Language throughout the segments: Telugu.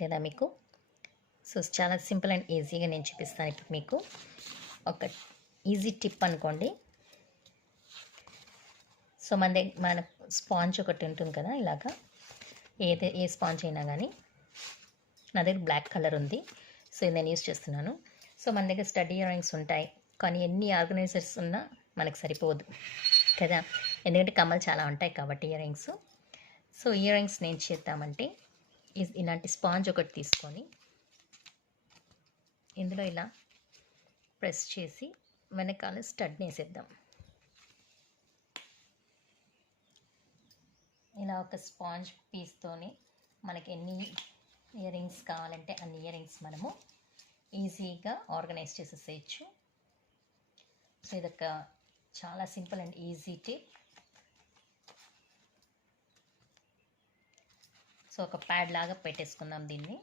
లేదా మీకు సో చాలా సింపుల్ అండ్ ఈజీగా నేను చూపిస్తాను ఇప్పుడు మీకు ఒక ఈజీ టిప్ అనుకోండి. సో మన స్పాంజ్ ఒకటి ఉంటుంది కదా, ఇలాగా ఏ స్పాంజ్ అయినా కానీ నా దగ్గర బ్లాక్ కలర్ ఉంది, సో ఇది నేను యూస్ చేస్తున్నాను. సో మన దగ్గర స్టడీ ఇయర్ రింగ్స్ ఉంటాయి, కానీ ఎన్ని ఆర్గనైజర్స్ ఉన్నా మనకు సరిపోదు కదా, ఎందుకంటే కమ్మలు చాలా ఉంటాయి కాబట్టి ear rings. So ear rings నేను చేద్దామంటే ఇలాంటి స్పాంజ్ ఒకటి తీసుకొని ఇందులో ఇలా ప్రెస్ చేసి వెనకాల స్టడ్ని వేసేద్దాం. ఇలా ఒక స్పాంజ్ పీస్తోని మనకి ఎన్ని ఇయర్ రింగ్స్ కావాలంటే అన్ని ఇయర్ రింగ్స్ మనము ఈజీగా ఆర్గనైజ్ చేసేసేయచ్చు. సో ఇదొక చాలా simple and easy tip. So ఒక ప్యాడ్ లాగా పెట్టేసుకుందాం దీన్ని,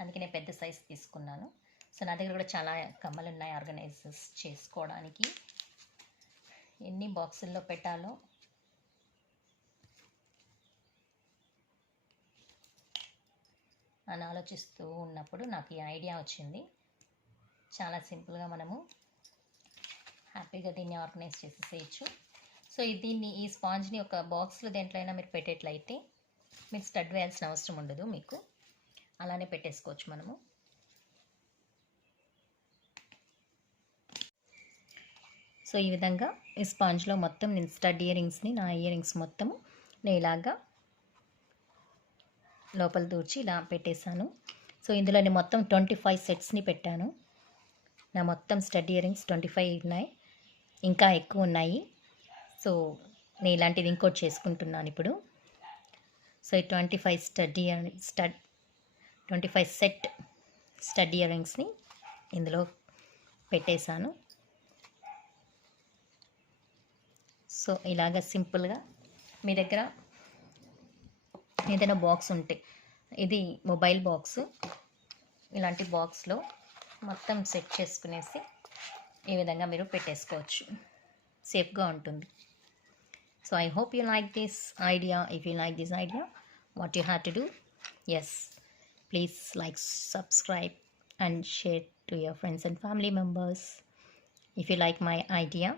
అందుకే నేను పెద్ద సైజ్ తీసుకున్నాను. సో నా దగ్గర కూడా చాలా కమ్మలు ఉన్నాయి ఆర్గనైజర్స్ చేసుకోవడానికి. ఎన్ని బాక్సుల్లో పెట్టాలో అని ఆలోచిస్తూ ఉన్నప్పుడు నాకు ఈ ఐడియా వచ్చింది. చాలా సింపుల్గా మనము హ్యాపీగా దీన్ని ఆర్గనైజ్ చేసేసేయచ్చు. సో దీన్ని ఈ స్పాంజ్ని ఒక బాక్స్లో దేంట్లో అయినా మీరు పెట్టేట్లయితే మీరు స్టడ్ వేయాల్సిన అవసరం ఉండదు, మీకు అలానే పెట్టేసుకోవచ్చు మనము. సో ఈ విధంగా ఈ స్పాంజ్లో మొత్తం నేను స్టడ్ ఇయర్ రింగ్స్ని, నా ఇయర్ రింగ్స్ మొత్తము నేను ఇలాగా లోపల దూర్చి ఇలా పెట్టేశాను. సో ఇందులో నేను మొత్తం 25 సెట్స్ని పెట్టాను. నా మొత్తం స్టడ్ ఇయర్ రింగ్స్ 25 ఉన్నాయి, ఇంకా ఎక్కువ ఉన్నాయి. సో నేను ఇలాంటిది ఇంకోటి చేసుకుంటున్నాను ఇప్పుడు. సో ఈ 25 సెట్ స్టడ్ ఇయర్ రింగ్స్ని ఇందులో పెట్టేశాను. సో ఇలాగ సింపుల్గా మీ దగ్గర ఏదైనా బాక్స్ ఉంటే, ఇది మొబైల్ బాక్స్, ఇలాంటి బాక్స్లో మొత్తం సెట్ చేసుకునేసి ఈ విధంగా మీరు పెట్టేసుకోవచ్చు, సేఫ్గా ఉంటుంది. So I hope you like this idea. If you like this idea, what you have to do, yes, please like, subscribe and share to your friends and family members. If you like my idea,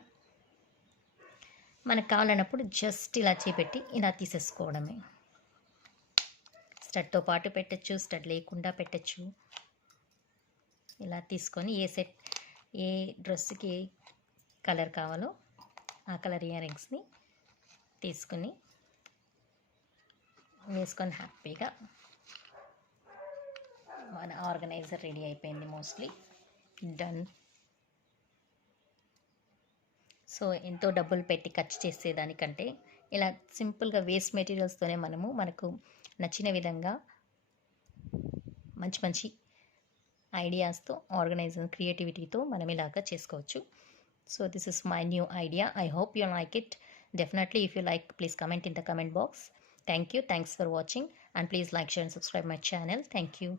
మనకు కావాలన్నప్పుడు జస్ట్ ఇలా చేపెట్టి ఇలా తీసేసుకోవడమే. స్టడ్తో పాటు పెట్టచ్చు, స్టడ్ లేకుండా పెట్టచ్చు. ఇలా తీసుకొని ఏ డ్రెస్కి ఏ కలర్ కావాలో ఆ కలర్ ఇయర్ రింగ్స్ని తీసుకుని వేసుకొని హ్యాపీగా మన ఆర్గనైజర్ రెడీ అయిపోయింది, మోస్ట్లీ డన్. సో ఎంతో డబ్బులు పెట్టి ఖర్చు చేసేదానికంటే ఇలా సింపుల్గా వేస్ట్ మెటీరియల్స్తోనే మనకు నచ్చిన విధంగా మంచి ఐడియాస్తో, ఆర్గనైజర్ క్రియేటివిటీతో మనం ఇలాగా చేసుకోవచ్చు. So this is my new idea. I hope you like it. Definitely, if you like, please comment in the comment box. Thank you. Thanks for watching, and please like, share and subscribe my channel. Thank you.